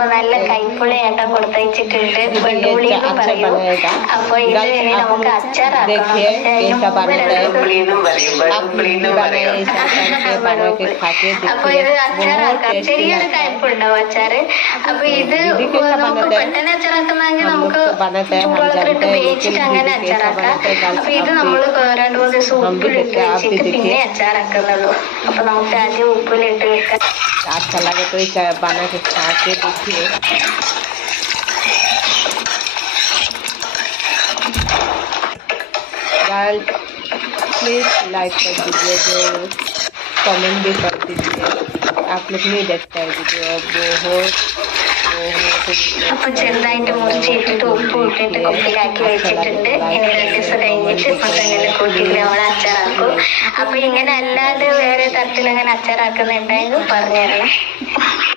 അപ്പൊ നല്ല കൈപ്പുളി ഏട്ടൻ കൊടുത്തയച്ചിട്ടുണ്ട്, വെള്ളുള്ളി എന്ന് പറയും. അപ്പൊ ഇത് ഇനി നമുക്ക് അച്ചാറാക്കണം. അപ്പൊ ഇത് അച്ചാറാക്കാം. ചെറിയൊരു കയ്പുണ്ടാവും അച്ചാറ്. അപ്പൊ ഇത് നമുക്ക് പെട്ടെന്ന് അച്ചാറാക്കുന്നെങ്കിൽ നമുക്ക് ചൂടുവെള്ളത്തിലിട്ട് വേവിച്ചിട്ട് അങ്ങനെ അച്ചാറാക്കാം. അപ്പൊ ഇത് നമ്മൾ 2-3 ദിവസം ഉപ്പിലിട്ട് വെച്ചിട്ട് പിന്നെ അച്ചാറാക്കുന്നുള്ളൂ. അപ്പൊ നമുക്ക് ആദ്യം ഉപ്പിലിട്ട് വെക്കാം. अच्छा लगे तो बना के खा के देखिए। गाइस प्लीज लाइक कर दीजिए, जो कमेंट भी कर दीजिए। आप लोग नहीं देखते हैं वीडियो बहुत അപ്പൊ ചെറുതായിട്ട് മുറിച്ചിട്ടിട്ട് ഉപ്പ് ഇട്ടിട്ട് കുപ്പിയിലാക്കി വെച്ചിട്ടുണ്ട്. ഇനി 2 ദിവസം കഴിഞ്ഞിട്ട് മത്തങ്ങനെ കൂട്ടിയിട്ട് നമ്മൾ അച്ചാറാക്കും. അപ്പൊ ഇങ്ങനെ അല്ലാതെ വേറെ തരത്തിലങ്ങനെ അച്ചാറാക്കുന്നുണ്ടെങ്കിൽ പറഞ്ഞു തരണം.